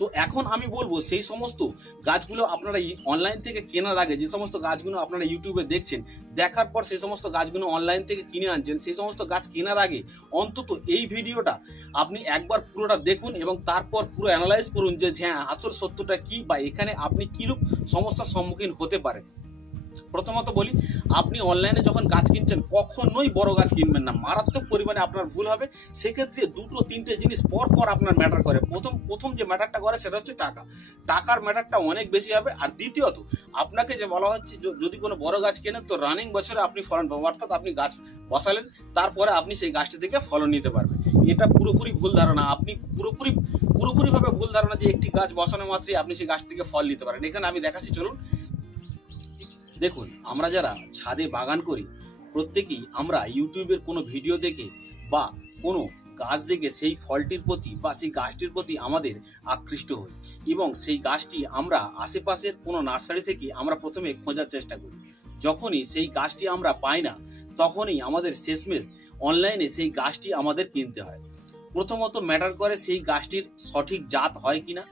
তো এখন আমি বলবো সেই সমস্ত গাছগুলো আপনারা অনলাইন থেকে কেনার আগে, যে সমস্ত গাছগুলো আপনারা ইউটিউবে দেখছেন, দেখার পর সেই সমস্ত গাছগুলো অনলাইন থেকে কিনে আনছেন, সেই সমস্ত গাছ কেনার আগে অন্তত এই ভিডিওটা আপনি একবার পুরোটা দেখুন এবং তারপর পুরো অ্যানালাইজ করুন যে হ্যাঁ আসল সত্যটা কি, বা এখানে আপনি কীরূপ সমস্যার সম্মুখীন হতে পারেন। প্রথমত বলি, আপনি অনলাইনে যখন গাছ কিনছেন কখনোই বড় গাছ কিনবেন না, মারাত্মক পরিমাণে আপনার ভুল হবে। সেক্ষেত্রে দুটো তিনটে জিনিস পর পর আপনার ম্যাটার করে। প্রথম যে ম্যাটারটা করে সেটা হচ্ছে টাকার ম্যাটারটা অনেক বেশি হবে। আর দ্বিতীয়ত, আপনাকে যে বলা হচ্ছে যদি কোনো বড় গাছ কেনেন তো রানিং বছরে আপনি ফলন পাবেন, অর্থাৎ আপনি গাছ বসালেন তারপরে আপনি সেই গাছটি থেকে ফলন নিতে পারবেন। এটা পুরোপুরি ভুল ধারণা। আপনি পুরোপুরিভাবে ভুল ধারণা যে একটি গাছ বসানো মাত্রই আপনি সেই গাছ থেকে ফল নিতে পারেন। এখানে আমি দেখাচ্ছি, চলুন দেখুন। আমরা যারা ছাদে বাগান করি প্রত্যেকেই আমরা ইউটিউবের কোনো ভিডিও দেখে বা কোনো গাছ দেখে সেই ফলটির প্রতি বা সেই গাছটির প্রতি আমাদের আকৃষ্ট হই এবং সেই গাছটি আমরা আশেপাশের কোনো নার্সারি থেকে আমরা প্রথমে খোঁজার চেষ্টা করি। যখনই সেই গাছটি আমরা পাই না তখনই আমাদের শেষমেশ অনলাইনে সেই গাছটি আমাদের কিনতে হয়। প্রথমত ম্যাটার করে সেই গাছটির সঠিক জাত হয় কিনা,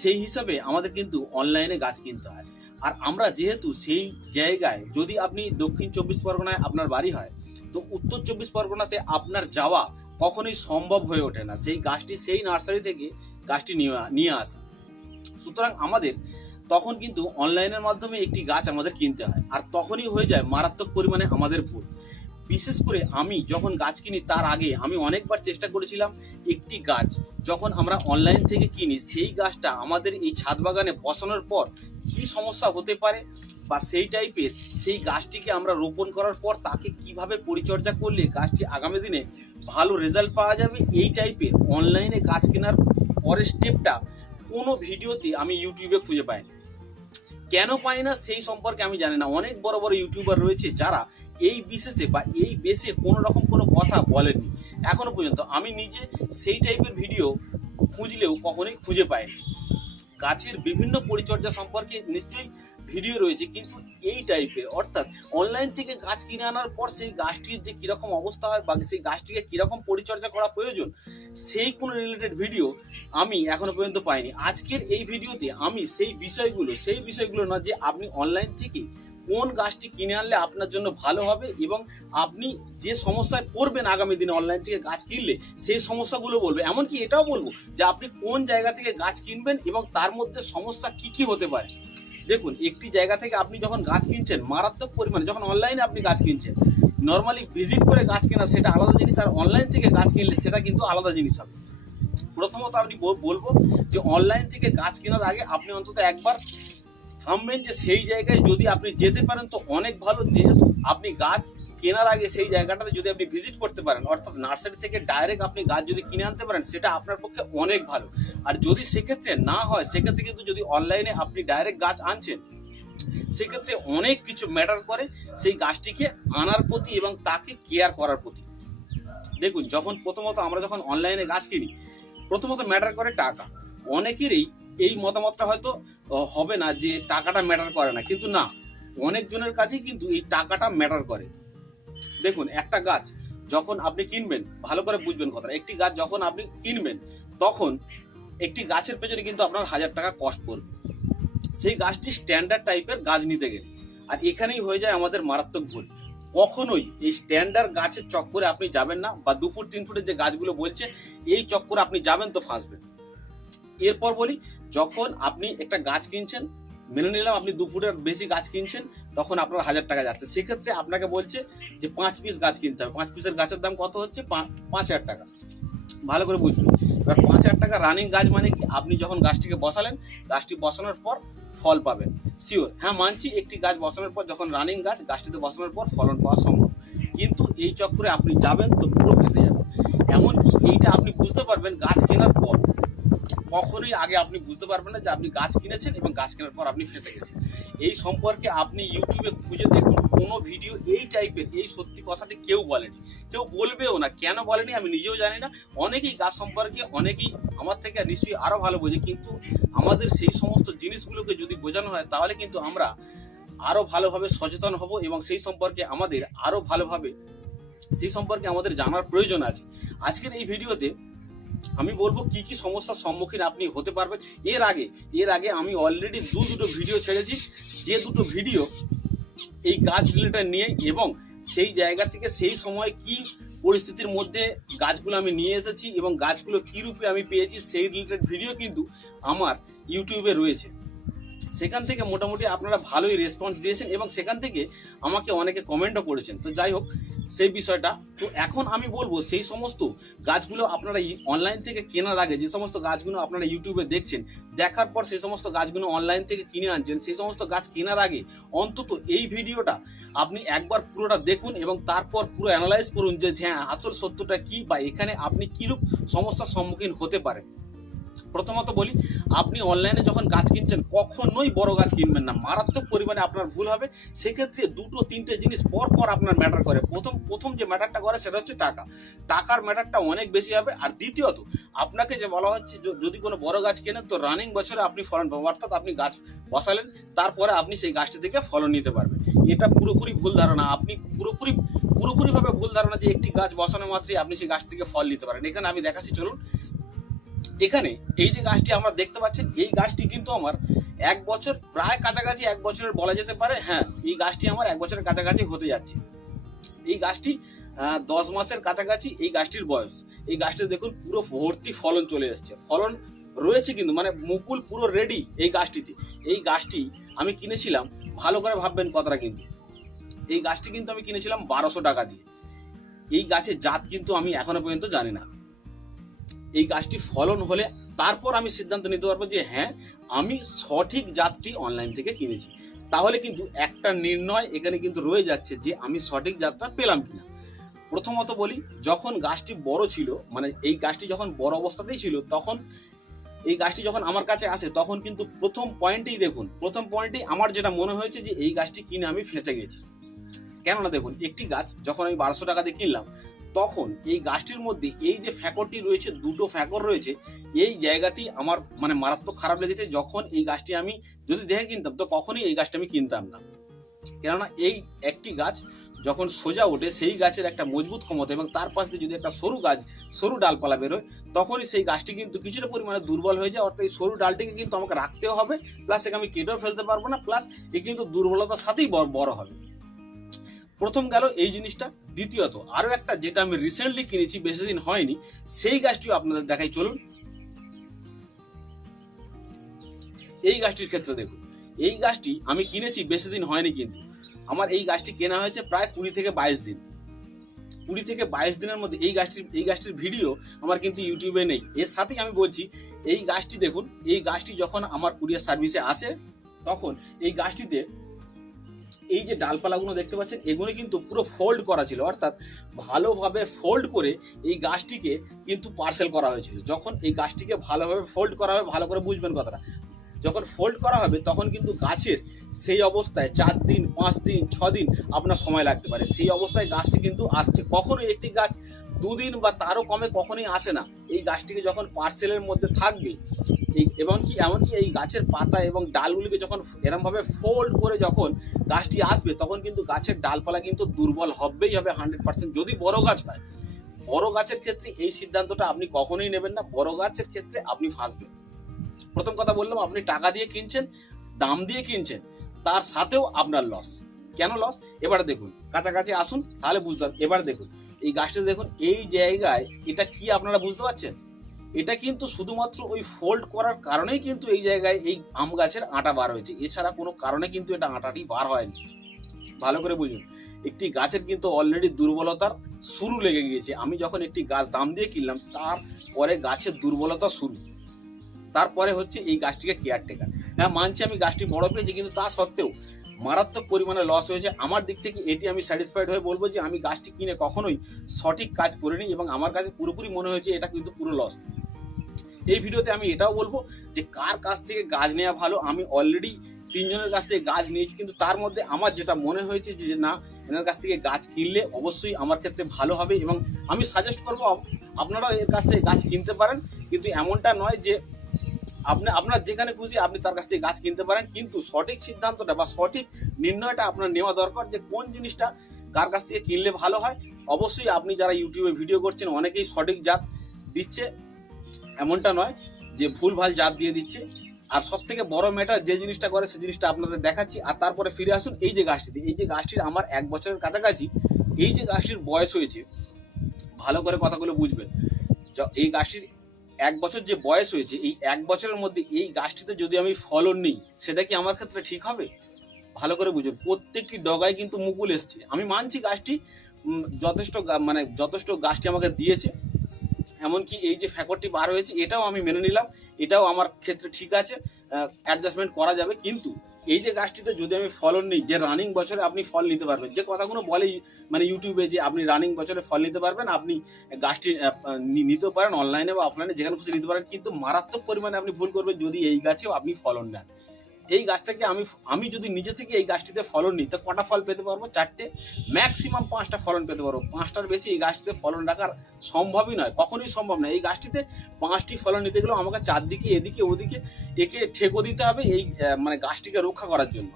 সেই হিসাবে আমাদের কিন্তু অনলাইনে গাছ কিনতে হয়। আর আমরা যেহেতু সেই জায়গায়, যদি আপনি দক্ষিণ 24 পরগনায় আপনার বাড়ি হয় তো উত্তর 24 পরগনাতে আপনার যাওয়া কখনোই সম্ভব হয়ে ওঠে না সেই গাছটি সেই নার্সারি থেকে গাছটি নিয়ে আসে। সুতরাং আমাদের তখন কিন্তু অনলাইনের মাধ্যমে একটি গাছ আমাদের কিনতে হয়, আর তখনই হয়ে যায় মারাত্মক পরিমাণে আমাদের ভুল। বিশেষ করে আমি যখন গাছ কিনি তার আগে আমি অনেকবার চেষ্টা করেছিলাম একটি গাছ যখন আমরা অনলাইন থেকে কিনি সেই গাছটা আমাদের এই ছাদ বাগানে বসানোর পর কি সমস্যা হতে পারে, বা সেই টাইপের সেই গাছটিকে আমরা রোপণ করার পর তাকে কিভাবে পরিচর্যা করলে গাছটি আগামী দিনে ভালো রেজাল্ট পাওয়া যাবে, এই টাইপের অনলাইনে গাছ কেনার পরের স্টেপটা কোনো ভিডিওতে আমি ইউটিউবে খুঁজে পাই না। কেন পাই না সেই সম্পর্কে আমি জানি না। অনেক বড় বড় ইউটিউবার রয়েছে যারা এই বিশেষে বা এই বেশে কোনো রকম কোনো কথা বলেননি এখনো পর্যন্ত। আমি নিজে সেই টাইপের ভিডিও খুঁজলেও কখনোই খুঁজে পাইনি। গাছের বিভিন্ন পরিচর্যা সম্পর্কে নিশ্চয়ই ভিডিও রয়েছে, কিন্তু এই টাইপের অর্থাৎ অনলাইন থেকে গাছ কিনে আনার পর সেই গাছটির যে কীরকম অবস্থা হয় বা সেই গাছটিকে কীরকম পরিচর্যা করা প্রয়োজন সেই কোনো রিলেটেড ভিডিও আমি এখনো পর্যন্ত পাইনি। আজকের এই ভিডিওতে আমি সেই বিষয়গুলো না যে আপনি অনলাইন থেকে কোন গাছটি কিনে আনলে আপনার জন্য ভালো হবে এবং আপনি যে সমস্যায় পড়বেন আগামী দিনে অনলাইন থেকে গাছ কিনলে সেই সমস্যাগুলো বলবো। এমনকি এটাও বলবো যে আপনি কোন জায়গা থেকে গাছ কিনবেন এবং তার মধ্যে সমস্যা কি কি হতে পারে। দেখুন, একটি জায়গা থেকে আপনি যখন গাছ কিনছেন মারাত্মক পরিমাণে, যখন অনলাইনে আপনি গাছ কিনছেন, নর্মালি ভিজিট করে গাছ কেনা সেটা আলাদা জিনিস, আর অনলাইন থেকে গাছ কিনলে সেটা কিন্তু আলাদা জিনিস হবে। প্রথমত আপনি বলবো যে অনলাইন থেকে গাছ কেনার আগে আপনি অন্তত একবার থামবেন যে সেই জায়গায় যদি আপনি যেতে পারেন তো অনেক ভালো। যেহেতু আপনি গাছ কেনার আগে সেই জায়গাটাতে যদি আপনি ভিজিট করতে পারেন, অর্থাৎ নার্সারি থেকে ডাইরেক্ট আপনি গাছ যদি কিনে আনতে পারেন সেটা আপনার পক্ষে অনেক ভালো। আর যদি সেক্ষেত্রে না হয়, সেক্ষেত্রে কিন্তু যদি অনলাইনে আপনি ডাইরেক্ট গাছ আনছেন সেক্ষেত্রে অনেক কিছু ম্যাটার করে সেই গাছটিকে আনার প্রতি এবং তাকে কেয়ার করার প্রতি। দেখুন, আমরা যখন অনলাইনে গাছ কিনি প্রথমত ম্যাটার করে টাকা। অনেকেরই এই মতামতটা হয়তো হবে না যে টাকাটা ম্যাটার করে না, কিন্তু না, অনেকজনের কাছেই কিন্তু এই টাকাটা ম্যাটার করে। দেখুন, একটা গাছ যখন আপনি কিনবেন, ভালো করে বুঝবেন কথাটা, একটি গাছ যখন আপনি কিনবেন তখন একটি গাছের পেছনে কিন্তু আপনার 1000 টাকা কস্ট পড়বে সেই গাছটি স্ট্যান্ডার্ড টাইপের গাছ নিতে গেলে। আর এখানেই হয়ে যায় আমাদের মারাত্মক ভুল। কখনোই এই স্ট্যান্ডার্ড গাছের চক্করে আপনি যাবেন না, বা 2 ফুট 3 ফুটের যে গাছগুলো বলছে এই চক্করে আপনি যাবেন তো ফাঁসবেন। এরপর বলি, যখন আপনি একটা গাছ কিনছেন, মেনে নিলাম আপনি 2 ফুটের বেশি গাছ কিনছেন, তখন আপনার 1000 টাকা যাচ্ছে। সেক্ষেত্রে আপনাকে বলছে যে 5 পিস গাছ কিনতে হবে। 5 পিসের গাছের দাম কত হচ্ছে? 5000 টাকা। ভালো করে বুঝবেন। এবার 5000 টাকা রানিং গাছ মানে কি? আপনি যখন গাছটিকে বসালেন, গাছটি বসানোর পর ফল পাবেন শিওর। হ্যাঁ, মানছি একটি গাছ বসানোর পর যখন রানিং গাছটিতে বসানোর পর ফলন পাওয়া সম্ভব, কিন্তু এই চক্করে আপনি যাবেন তো পুরো ফেঁসে যাবেন। এমনকি এইটা আপনি বুঝতে পারবেন গাছ কেনার পর। কখনোই আগে আপনি বুঝতে পারবেন না যে আপনি গাছ কিনেছেন এবং গাছ কেনার পর আপনি ফেঁসে গেছেন। এই সম্পর্কে আপনি ইউটিউবে খুঁজে দেখুন, কোনো ভিডিও এই টাইপের এই সত্যি কথাটি কেউ বলেনি, কেউ বলবেও না। কেন বলেনি আমি নিজেও জানি না। অনেকেই গাছ সম্পর্কে অনেকেই আমার থেকে নিশ্চয়ই আরও ভালো বোঝে, কিন্তু আমাদের সেই সমস্ত জিনিসগুলোকে যদি বোঝানো হয় তাহলে কিন্তু আমরা আরও ভালোভাবে সচেতন হব এবং সেই সম্পর্কে আমাদের জানার প্রয়োজন আছে। আজকের এই ভিডিওতে আমি বলবো কি কি সমস্যার সম্মুখীন আপনি হতে পারবেন। এর আগে আমি অলরেডি দুটো ভিডিও ছেড়েছি, যে দুটো ভিডিও এই গাছ রিলেটেড নিয়ে, এবং সেই জায়গা থেকে সেই সময় কি পরিস্থিতির মধ্যে গাছগুলো আমি নিয়ে এসেছি এবং গাছগুলো কী রূপে আমি পেয়েছি, সেই রিলেটেড ভিডিও কিন্তু আমার ইউটিউবে রয়েছে। সেখান থেকে মোটামুটি আপনারা ভালোই রেসপন্স দিয়েছেন এবং সেখান থেকে আমাকে অনেকে কমেন্টও করেছেন। তো যাই হোক, সেই বিষয়টা তো এখন আমি বলবো, সেই সমস্ত গাছগুলো আপনারা অনলাইন থেকে কেনার আগে যে সমস্ত গাছগুলো আপনারা ইউটিউবে দেখছেন, দেখার পর সেই সমস্ত গাছগুলো অনলাইন থেকে কিনে আনছেন, সেই সমস্ত গাছ কেনার আগে অন্তত এই ভিডিওটা আপনি একবার পুরোটা দেখুন এবং তারপর পুরো অ্যানালাইজ করুন যে হ্যাঁ আসল সত্যটা কি, বা এখানে আপনি কীরূপ সমস্যার সম্মুখীন হতে পারেন। প্রথমত বলি, আপনি অনলাইনে যখন গাছ কিনছেন কখনোই বড় গাছ কিনবেন না, মারাত্মক পরিমাণে আপনার ভুল হবে। সেক্ষেত্রে দুটো তিনটে জিনিস পর আপনার ম্যাটার করে। প্রথম যে ম্যাটারটা করে সেটা হচ্ছে টাকার ম্যাটারটা অনেক বেশি হবে। আর দ্বিতীয়ত, আপনাকে যে বলা হচ্ছে যদি কোনো বড় গাছ কেনেন তো রানিং বছরে আপনি ফলন পাবেন, অর্থাৎ আপনি গাছ বসালেন তারপরে আপনি সেই গাছটি থেকে ফলন নিতে পারবেন। এটা পুরোপুরি ভুল ধারণা। আপনি পুরোপুরিভাবে ভুল ধারণা যে একটি গাছ বসানো মাত্রই আপনি সেই গাছ থেকে ফল নিতে পারেন। এখানে আমি দেখাচ্ছি, চলুন। এখানে এই যে গাছটি আমরা দেখতে পাচ্ছেন, এই গাছটি কিন্তু আমার 1 বছর প্রায় কাছাকাছি, 1 বছরের বলা যেতে পারে। হ্যাঁ, এই গাছটি আমার 1 বছরের কাছাকাছি হতে যাচ্ছে। এই গাছটি 10 মাসের কাছাকাছি এই গাছটির বয়স। এই গাছটি দেখুন পুরো ভর্তি ফলন চলে এসছে, ফলন রয়েছে কিন্তু, মানে মুকুল পুরো রেডি এই গাছটিতে। এই গাছটি আমি কিনেছিলাম, ভালো করে ভাববেন কথাটা, কিন্তু এই গাছটি কিন্তু আমি কিনেছিলাম 1200 টাকা দিয়ে। এই গাছের জাত কিন্তু আমি এখনো পর্যন্ত জানি না। এই গাছটি ফলন হলে তারপর আমি সিদ্ধান্ত নিতে পারবো যে হ্যাঁ আমি সঠিক জাতটি অনলাইন থেকে কিনেছি। তাহলে কিন্তু একটা নির্ণয় এখানে কিন্তু রয়ে যাচ্ছে যে আমি সঠিক জাতটা পেলাম কিনা। প্রথমত বলি, যখন গাছটি বড় ছিল, মানে এই গাছটি যখন বড় অবস্থাতেই ছিল, তখন এই গাছটি যখন আমার কাছে আসে তখন কিন্তু প্রথম পয়েন্টেই আমার যেটা মনে হয়েছে যে এই গাছটি কিনে আমি ফেঁসে গেছি। কেননা দেখুন, একটি গাছ যখন আমি 1200 টাকা দিয়ে কিনলাম, তখন এই গাছটির মধ্যে এই যে ফ্যাকরটি রয়েছে, দুটো ফ্যাকর রয়েছে, এই জায়গাতেই আমার মানে মারাত্মক খারাপ লেগেছে। যখন এই গাছটি আমি যদি দেখে কিনতাম তো কখনোই এই গাছটা আমি কিনতাম না। কেননা এই একটি গাছ যখন সোজা ওঠে, সেই গাছের একটা মজবুত ক্ষমতা, এবং তার পাশ দিয়ে যদি একটা সরু ডালপালা বেরোয়, তখনই সেই গাছটি কিন্তু কিছুটা পরিমাণে দুর্বল হয়ে যায়। অর্থাৎ এই সরু ডালটিকে কিন্তু আমাকে রাখতেও হবে, প্লাস একে আমি কেটেও ফেলতে পারবো না, প্লাস এ কিন্তু দুর্বলতার সাথেই বড় হবে। প্রথম গেল এই জিনিসটা। দ্বিতীয়ত আরো একটা, যেটা আমি রিসেন্টলি কিনেছি, বেশি দিন হয়নি, সেই গাছটিও আপনাদের দেখাই, চলুন। এই গাছটির ক্ষেত্রে দেখুন, এই গাছটি আমি কিনেছি বেশি দিন হয়নি, কিন্তু আমার এই গাছটি কেনা হয়েছে প্রায় 20 থেকে 22 দিন। 20 থেকে 22 দিনের মধ্যে এই গাছটির ভিডিও আমার কিন্তু ইউটিউবে নেই। এর সাথেই আমি বলছি, এই গাছটি দেখুন, এই গাছটি যখন আমার কুরিয়ার সার্ভিসে আসে, তখন এই গাছটিতে এই যে ডালপালাগুলো দেখতে পাচ্ছেন, এগুলো কিন্তু পুরো ফোল্ড করা ছিল, অর্থাৎ ভালোভাবে ফোল্ড করে এই গাছটিকে কিন্তু পার্সেল করা হয়েছিল। যখন এই গাছটিকে ভালোভাবে ফোল্ড করা হবে, ভালো করে বুঝবেন কথাটা, যখন ফোল্ড করা হবে তখন কিন্তু গাছের সেই অবস্থায় 4 দিন 5 দিন 6 দিন আপনার সময় লাগতে পারে। সেই অবস্থায় গাছটি কিন্তু আসছে। কখনোই একটি গাছ 2 দিন বা তারও কমে কখনোই আসে না। এই গাছটিকে যখন পার্সেলের মধ্যে থাকবে, এমনকি এই গাছের পাতা এবং ডালগুলিকে যখন এরমভাবে ফোল্ড করে যখন গাছটি আসবে, তখন কিন্তু গাছের ডালপালা কিন্তু দুর্বল হবেই হবে 100%। যদি বড় গাছ হয়, বড় গাছের ক্ষেত্রে এই সিদ্ধান্তটা আপনি কখনোই নেবেন না। বড় গাছের ক্ষেত্রে আপনি ফাঁসবেন। প্রথম কথা বললাম, আপনি টাকা দিয়ে কিনছেন, দাম দিয়ে কিনছেন, তার সাথেও আপনার লস। কেন লস? এবারে দেখুন, কাছাকাছি আসুন তাহলে বুঝতে পারবেন। এবারে দেখুন এই গাছটা দেখুন, এই জায়গায় এটা কি আপনারা বুঝতে পারছেন? এটা কিন্তু শুধুমাত্র ওই ফোল্ড করার কারণেই কিন্তু এই জায়গায় এই আম গাছের আটা বার হয়েছে, এছাড়া কোনো কারণে কিন্তু এটা আটাটি বার হয়নি। ভালো করে বুঝুন, একটি গাছের কিন্তু অলরেডি দুর্বলতার শুরু লেগে গিয়েছে। আমি যখন একটি গাছ দাম দিয়ে কিনলাম, তারপরে গাছের দুর্বলতা শুরু, তারপরে হচ্ছে এই গাছটিকে কেয়ারটেকার। হ্যাঁ মানছি আমি গাছটি বড় পেয়েছি, কিন্তু তা সত্ত্বেও মারাত্মক পরিমাণে লস হয়েছে। আমার দিক থেকে এটি আমি স্যাটিসফাইড হয়ে বলবো যে আমি গাছটি কিনে কখনোই সঠিক কাজ করিনি, এবং আমার কাছে পুরোপুরি মনে হয়েছে এটা কিন্তু পুরো লস। এই ভিডিওতে আমি এটাও বলবো যে কার কাছ থেকে গাছ নেওয়া ভালো। আমি অলরেডি 3 জনের কাছ থেকে গাছ নিয়েছি, কিন্তু তার মধ্যে আমার যেটা মনে হয়েছে যে না, এনার কাছ থেকে গাছ কিনলে অবশ্যই আমার ক্ষেত্রে ভালো হবে, এবং আমি সাজেস্ট করবো আপনারাও এর কাছ থেকে গাছ কিনতে পারেন। কিন্তু এমনটা নয় যে আপনার যেখানে খুশি আপনি তার কাছ থেকে গাছ কিনতে পারেন, কিন্তু সঠিক সিদ্ধান্তটা বা সঠিক নির্ণয়টা আপনার নেওয়া দরকার যে কোন জিনিসটা কার কাছ থেকে কিনলে ভালো হয়। অবশ্যই আপনি যারা ইউটিউবে ভিডিও করছেন, অনেকেই সঠিক জাত দিচ্ছে, এমনটা নয় যে ভুলভাল জাত দিয়ে দিচ্ছে। আর সব থেকে বড় ম্যাটার যে জিনিসটা করে সেই জিনিসটা আপনাদের দেখাচ্ছি। আর তারপরে ফিরে আসুন এই যে গাছটিতে, এই যে গাছটির আমার 1 বছরের কাছাকাছি এই যে গাছটির বয়স হয়েছে, ভালো করে কথাগুলো বুঝবেন। এই গাছটির 1 বছর যে বয়স হয়েছে, এই 1 বছরের মধ্যে এই গাছটিতে যদি আমি ফলন নিই, সেটা কি আমার ক্ষেত্রে ঠিক হবে? ভালো করে বুঝুন, প্রত্যেকটি ডগায় কিন্তু মুকুল এসছে। আমি মানছি গাছটি যথেষ্ট গাছটি আমাকে দিয়েছে, এমনকি এই যে ফ্যাকরটি বার হয়েছে এটাও আমি মেনে নিলাম, এটাও আমার ক্ষেত্রে ঠিক আছে, অ্যাডজাস্টমেন্ট করা যাবে। কিন্তু এই যে গাছটিতে যদি আমি ফলন নিই, যে রানিং বছরে আপনি ফল নিতে পারবেন, যে কথাগুলো বলে ইউটিউবে যে আপনি রানিং বছরে ফল নিতে পারবেন, আপনি গাছটি নিতে পারেন অনলাইনে বা অফলাইনে, যেখানে খুশি নিতে পারেন। কিন্তু মারাত্মক পরিমাণে আপনি ভুল করবেন যদি এই গাছেও আপনি ফলন নেন। এই গাছ থেকে আমি যদি নিজে থেকে এই গাছটিতে ফলন নিই, তা কটা ফল পেতে পারবো? 4টে, ম্যাক্সিমাম 5টা ফলন পেতে পারবো। 5টার বেশি এই গাছটিতে ফলন রাখার সম্ভবই নয়, কখনোই সম্ভব নয়। এই গাছটিতে 5টি ফলন নিতে গেলেও আমাকে চারদিকে এদিকে ওদিকে একে ঠেকো দিতে হবে এই গাছটিকে রক্ষা করার জন্য।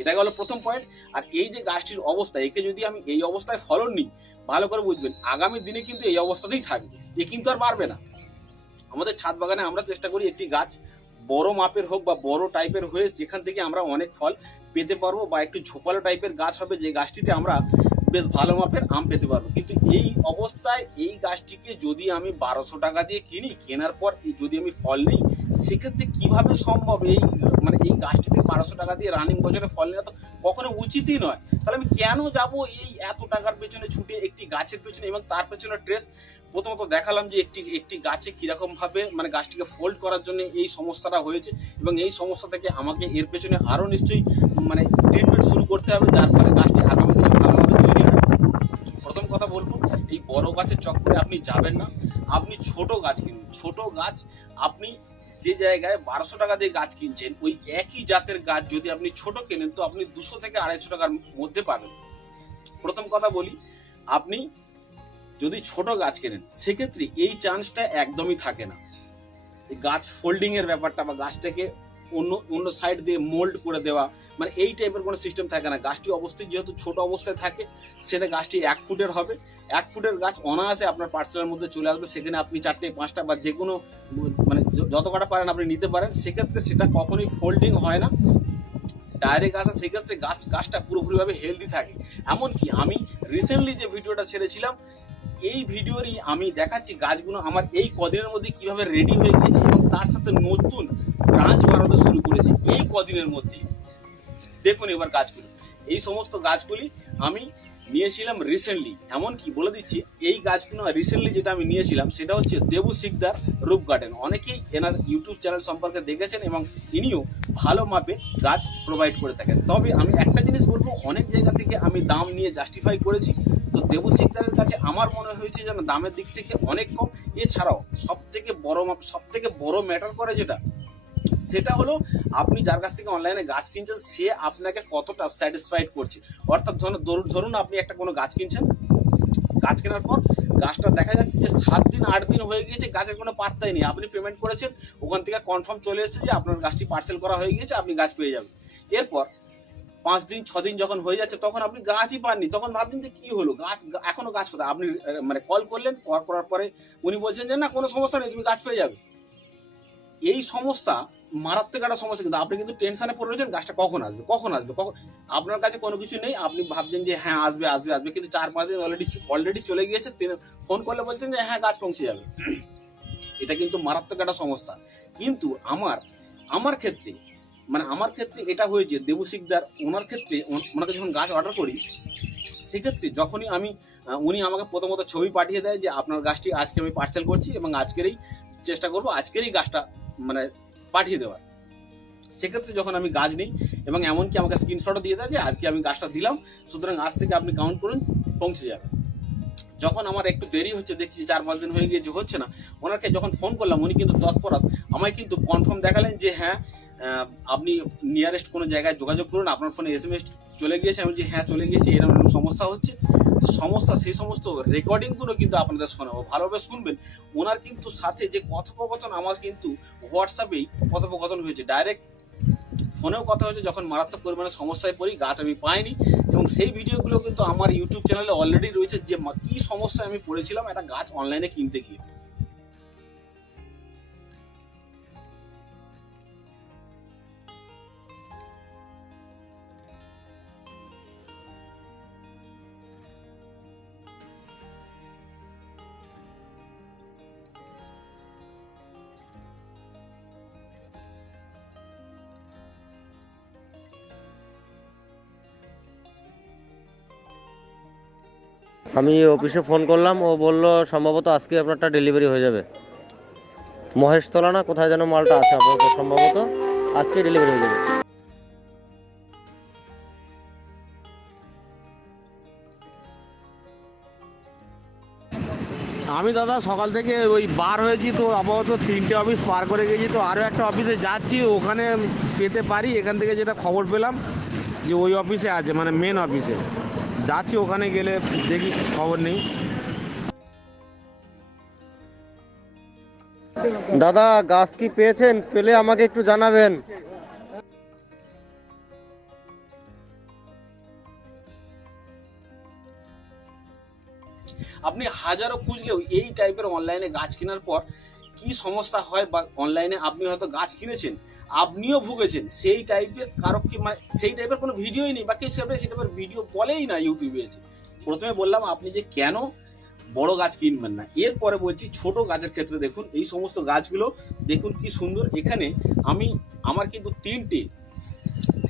এটা গেল প্রথম পয়েন্ট। আর এই যে গাছটির অবস্থা, একে যদি আমি এই অবস্থায় ফলন নিই, ভালো করে বুঝবেন আগামী দিনে কিন্তু এই অবস্থাতেই থাকবে, এ কিন্তু আর বাড়বে না। আমাদের ছাদ বাগানে আমরা চেষ্টা করি একটি গাছ বড় মাপের হোক বা বড় টাইপের হয়ে যেখান থেকে আমরা অনেক ফল পেতে পারবো, বা একটু ঝোপালো টাইপের গাছ হবে যে গাছটিতে আমরা বেশ ভালো মাপের আম পেতে পারবো। কিন্তু এই অবস্থায় এই গাছটিকে যদি আমি 1200 টাকা দিয়ে কিনি, কেনার পর যদি আমি ফল নিই, সেক্ষেত্রে কিভাবে সম্ভব এই গাছটিতে 1200 টাকা দিয়ে রানিং বছরে ফল নেওয়া তো কখনো উচিতই নয়। তাহলে আমি কেন যাব এই এত টাকার পেছনে ছুটে একটি গাছের পেছনে? এবং তার পেছনে ট্রেস প্রথমত দেখালাম যে একটি গাছে কিরকম ভাবে গাছটিকে ফোল্ড করার জন্য এই সমস্যাটা হয়েছে, এবং এই সমস্যা থেকে আমাকে এর পেছনে আরো নিশ্চয়ই ট্রিটমেন্ট শুরু করতে হবে, যার ফলে গাছটি আগামী দিনে ভালোভাবে তৈরি হয়। প্রথম কথা বলবো, এই বড় গাছের চক্করে আপনি যাবেন না, আপনি ছোট গাছ কিনুন। ছোট গাছ আপনি যে জায়গায় 1200 টাকা দিয়ে গাছ কিনছেন, ওই একই জাতের গাছ যদি আপনি ছোট কেনেন, তো আপনি 200 থেকে 250 টাকার মধ্যে পাবেন। প্রথম কথা বলি, আপনি যদি ছোট গাছ কেনেন, সেক্ষেত্রে এই চান্সটা একদমই থাকে না। গাছ ফোল্ডিং এর ব্যাপারটা বা গাছটাকে অন্য সাইড দিয়ে মোল্ড করে দেওয়া, এই টাইপের কোনো সিস্টেম থাকে না। গাছটি অবস্থিত যেহেতু ছোট অবস্থায় থাকে, সেটা গাছটি 1 ফুটের হবে। 1 ফুটের গাছ অনায়াসে আপনার পার্সেলের মধ্যে চলে আসবে। সেখানে আপনি 4টে 5টা বা যে কোনো যত কটা পারেন আপনি নিতে পারেন। সেক্ষেত্রে সেটা কখনোই ফোল্ডিং হয় না, ডাইরেক্ট আসা। সেক্ষেত্রে গাছটা পুরোপুরিভাবে হেলদি থাকে। এমনকি আমি রিসেন্টলি যে ভিডিওটা ছেড়েছিলাম, এই ভিডিওরই আমি দেখাচ্ছি গাছগুলো আমার এই কদিনের মধ্যে কিভাবে রেডি হয়ে গেছে, এবং তার সাথে নতুন ব্রাঞ্চ বাড়াতে শুরু করেছি এই কদিনের মধ্যে। দেখুন এবার গাছগুলো, এই সমস্ত গাছগুলি আমি নিয়েছিলাম রিসেন্টলি। এমনকি বলে দিচ্ছি, এই গাছগুলো রিসেন্টলি যেটা আমি নিয়েছিলাম সেটা হচ্ছে দেবু শিকদার রূপ গার্ডেন। অনেকেই এনার ইউটিউব চ্যানেল সম্পর্কে দেখেছেন, এবং ইনিও ভালো মাপে গাছ প্রোভাইড করে থাকেন। তবে আমি একটা জিনিস বলবো, অনেক জায়গা থেকে আমি দাম নিয়ে জাস্টিফাই করেছি, তো দেবু শিকদারের কাছে আমার মনে হয়েছে যেন দামের দিক থেকে অনেক কম। এছাড়াও সব থেকে বড় ম্যাটার করে সেটা হলো, আপনি যার কাছ থেকে অনলাইনে গাছ কিনছেন, সে আপনাকে কতটা স্যাটিসফাইড করছে। অর্থাৎ ধরুন আপনি একটা কোনো গাছ কিনছেন, গাছ কেনার পর গাছটা দেখা যাচ্ছে যে 7 দিন 8 দিন হয়ে গিয়েছে, গাছের কোনো পাত্তাই নেই। আপনি পেমেন্ট করেছেন, ওখান থেকে কনফার্ম চলে এসেছে যে আপনার গাছটি পার্সেল করা হয়ে গিয়েছে, আপনি গাছ পেয়ে যাবেন। এরপর 5 দিন 6 দিন যখন হয়ে যাচ্ছে, তখন আপনি গাছই পাননি। তখন ভাবছেন যে কি হলো, এখনো গাছ কোথায়? আপনি কল করলেন, করার পরে উনি বলছেন যে না, কোনো সমস্যা নেই, তুমি গাছ পেয়ে যাবে। এই সমস্যা মারাত্মক একটা সমস্যা। কিন্তু আপনি কিন্তু টেনশনে পড়ে রয়েছেন, গাছটা কখন আসবে। আপনার কাছে কোনো কিছু নেই, আপনি ভাবছেন যে হ্যাঁ আসবে, কিন্তু 4-5 দিন অলরেডি চলে গিয়েছে। ফোন করলে বলছেন যে হ্যাঁ গাছ পৌঁছে যাবে। এটা কিন্তু মারাত্মক একটা সমস্যা। কিন্তু আমার ক্ষেত্রে এটা হয়েছে দেবু শিকদার, ওনার ক্ষেত্রে ওনাকে যখন গাছ অর্ডার করি, সেক্ষেত্রে যখনই উনি আমাকে প্রথমত ছবি পাঠিয়ে দেয় যে আপনার গাছটি আজকে আমি পার্সেল করছি, এবং আজকেরই চেষ্টা করবো আজকেরই গাছটা পাঠিয়ে দেওয়ার। সেক্ষেত্রে যখন আমি গাছ নিই, এবং এমনকি আমাকে স্ক্রিনশটও দিয়ে দেয় যে আজকে আমি গাছটা দিলাম, সুতরাং আজ থেকে আপনি কাউন্ট করুন, পৌঁছে যাবে। যখন আমার একটু দেরি হচ্ছে, দেখছি 4-5 দিন হয়ে গিয়েছে, হচ্ছে না, ওনাকে যখন ফোন করলাম, উনি কিন্তু তৎপরত আমায় কিন্তু কনফার্ম দেখালেন যে হ্যাঁ আপনি নিয়ারেস্ট কোনো জায়গায় যোগাযোগ করুন, আপনার ফোনে SMS চলে গিয়েছে। আমি যে হ্যাঁ চলে গিয়েছে, এরকম সমস্যা হচ্ছে। তো সেই সমস্ত রেকর্ডিংগুলো কিন্তু আপনাদের শোনাবো, ভালোভাবে শুনবেন। ওনার কিন্তু সাথে যে কথোপকথন, আমার কিন্তু হোয়াটসঅ্যাপেই কথোপকথন হয়েছে, ডাইরেক্ট ফোনেও কথা হয়েছে যখন মারাত্মক পরিমাণে সমস্যায় পড়ি, গাছ আমি পাইনি। এবং সেই ভিডিওগুলো কিন্তু আমার ইউটিউব চ্যানেলে অলরেডি রয়েছে, যে কী সমস্যায় আমি পড়েছিলাম একটা গাছ অনলাইনে কিনতে গিয়ে। আমি অফিসে ফোন করলাম, ও বলল সম্ভবত আজকে আপনারটা ডেলিভারি হয়ে যাবে। মহেশতলা না কোথায় যেন মালটা আছে, আপাতত সম্ভবত আজকে ডেলিভারি হয়ে যাবে। আমি দাদা সকাল থেকে ওই বার হয়েছি, তো আপাতত 3টে অফিস পার করে গেছি, তো আরও একটা অফিসে যাচ্ছি, ওখানে পেতে পারি। এখান থেকে যেটা খবর পেলাম যে ওই অফিসে আছে, মানে মেন অফিসে যাচ্ছি, ওখানে গেলে দেখি, খবর নেই। দাদা গাছ কি পেয়েছেন? পেলে আমাকে একটু জানাবেন। আপনি হাজারো খুঁজলেও এই টাইপের অনলাইনে গাছ কেনার পর কি সমস্যা হয়, বা অনলাইনে আপনি হয়তো গাছ কিনেছেন, আপনিও ভুগেছেন, সেই টাইপের কারো কি মানে সেই টাইপের কোনো ভিডিওই নেই, বা কেউ সেই টাইপের ভিডিও বলেই না ইউটিউবে এসে। প্রথমে বললাম আপনি যে কেন বড় গাছ কিনবেন না, এরপরে বলছি ছোট গাছের ক্ষেত্রে দেখুন এই সমস্ত গাছগুলো দেখুন কি সুন্দর। এখানে আমার কিন্তু 3টে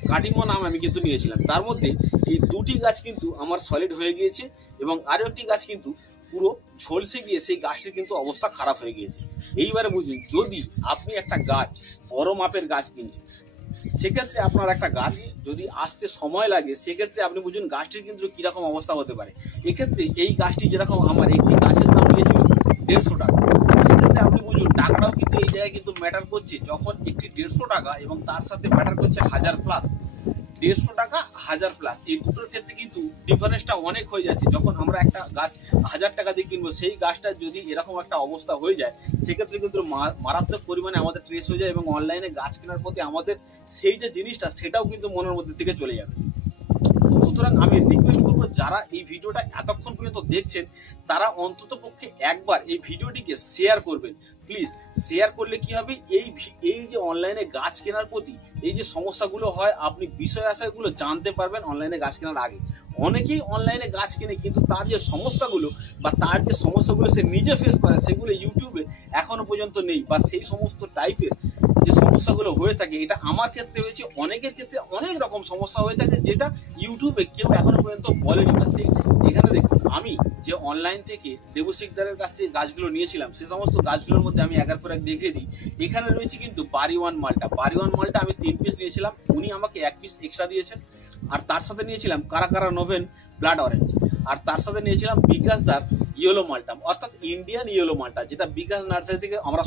কাটিমো নাম আমি কিন্তু নিয়েছিলাম, তার মধ্যে এই 2টি গাছ কিন্তু আমার সলিড হয়ে গিয়েছে, এবং আরও একটি গাছ কিন্তু পুরো ঝলসে গিয়ে সেই গাছটির কিন্তু অবস্থা খারাপ হয়ে গিয়েছে। এইবারে বুঝুন, যদি আপনি একটা গাছ বড় মাপের গাছ কিনছেন, সেক্ষেত্রে আপনার একটা গাছ যদি আসতে সময় লাগে, সেক্ষেত্রে আপনি বুঝুন গাছটির কিন্তু কীরকম অবস্থা হতে পারে। এক্ষেত্রে এই গাছটি যেরকম আমার একটি গাছের দাম নিয়েছিল 150 টাকা, সেক্ষেত্রে আপনি বুঝুন টাকাটাও কিন্তু এই জায়গায় কিন্তু ম্যাটার করছে। যখন একটি 150 টাকা এবং তার সাথে ম্যাটার করছে 1000 প্লাস, 150 টাকা 1000 প্লাস, এই দুটোর ক্ষেত্রে কিন্তু ডিফারেন্সটা অনেক হয়ে যাচ্ছে। যখন আমরা একটা গাছ 1000 টাকা দিয়ে কিনবো, সেই গাছটা যদি এরকম একটা অবস্থা হয়ে যায়, সেক্ষেত্রে কিন্তু মারাত্মক পরিমাণে আমাদের ট্রেস হয়ে যায়, এবং অনলাইনে গাছ কেনার প্রতি আমাদের সেই যে জিনিসটা সেটাও কিন্তু মনের মধ্যে থেকে চলে যাবে। সুতরাং আমি রিকোয়েস্ট করবো, যারা এই ভিডিওটা এতক্ষণ পর্যন্ত দেখছেন, তারা অন্তত পক্ষে একবার এই ভিডিওটিকে শেয়ার করবেন প্লিজ। শেয়ার করলে কি হবে, এই যে অনলাইনে গাছ কেনার প্রতি এই যে সমস্যাগুলো হয়, আপনি বিষয় আশয়গুলো জানতে পারবেন অনলাইনে গাছ কেনার আগে। অনেকেই অনলাইনে গাছ কেনে, কিন্তু তার যে সমস্যাগুলো সে নিজে ফেস করে, সেগুলো ইউটিউবে এখনো পর্যন্ত নেই, বা সেই সমস্ত টাইপের যে সমস্যাগুলো হয়ে থাকে, এটা আমার ক্ষেত্রে হয়েছে, অনেকের ক্ষেত্রে অনেক রকম সমস্যা হয়ে থাকে, যেটা ইউটিউবে কেউ এখনো পর্যন্ত বলেনি। বা এখানে দেখুন, আমি যে অনলাইন থেকে দেবশিকদারের কাছ থেকে গাছগুলো নিয়েছিলাম, সে সমস্ত গাছগুলোর মধ্যে আমি একের পর এক দেখিয়ে দিই। এখানে রয়েছে কিন্তু বাড়িওয়ান মালটা আমি 3 পিস নিয়েছিলাম, উনি আমাকে 1 পিস এক্সট্রা দিয়েছেন। আর তার সাথে নিয়েছিলাম কারা নোভেন ব্লাড অরেঞ্জ, আর তার সাথে নিয়েছিলাম বিকাশদার ইয়েলো মালটা, অর্থাৎ ইন্ডিয়ান ইয়েলো মালটা, যেটা বিকাশ নার্সারি থেকে আমরা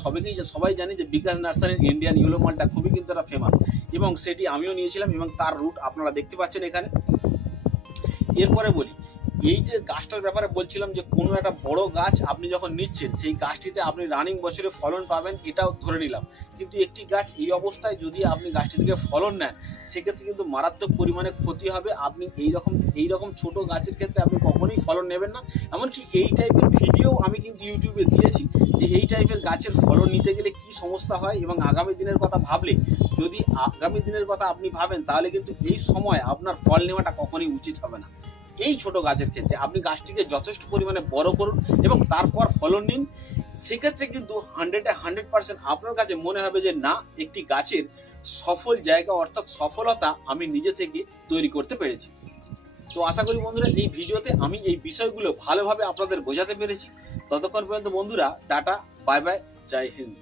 সবাই জানি যে বিকাশ নার্সারির ইন্ডিয়ান ইয়েলো মালটা খুবই কিন্তু একটা ফেমাস, এবং সেটি আমিও নিয়েছিলাম, এবং তার রুট আপনারা দেখতে পাচ্ছেন এখানে। এরপরে বলি, এই যে গাছটার ব্যাপারে বলছিলাম, যে কোনো একটা বড় গাছ আপনি যখন নিচ্ছেন, সেই গাছটিতে আপনি রানিং বছরে ফলন পাবেন, এটাও ধরে নিলাম। কিন্তু একটি গাছ এই অবস্থায় যদি আপনি গাছটি থেকে ফলন নেন, সেক্ষেত্রে কিন্তু মারাত্মক পরিমাণে ক্ষতি হবে। আপনি এইরকম ছোট গাছের ক্ষেত্রে আপনি কখনোই ফলন নেবেন না। এমনকি এই টাইপের ভিডিও আমি কিন্তু ইউটিউবে দিয়েছি, যে এই টাইপের গাছের ফলন নিতে গেলে কি সমস্যা হয়, এবং আগামী দিনের কথা ভাবলে, যদি আগামী দিনের কথা আপনি ভাবেন, তাহলে কিন্তু এই সময় আপনার ফল নেওয়াটা কখনোই উচিত হবে না। এই ছোট গাছের ক্ষেত্রে আপনি গাছটিকে যথেষ্ট পরিমাণে বড় করুন এবং তারপর ফলন নিন। সেক্ষেত্রে কিন্তু 100% আপনার কাছে মনে হবে যে না, একটি গাছের সফল জায়গা অর্থাৎ সফলতা আমি নিজে থেকে তৈরি করতে পেরেছি। তো আশা করি বন্ধুরা, এই ভিডিওতে আমি এই বিষয়গুলো ভালোভাবে আপনাদের বোঝাতে পেরেছি। ততক্ষণ পর্যন্ত বন্ধুরা, টাটা, বাই বাই, জয় হিন্দ।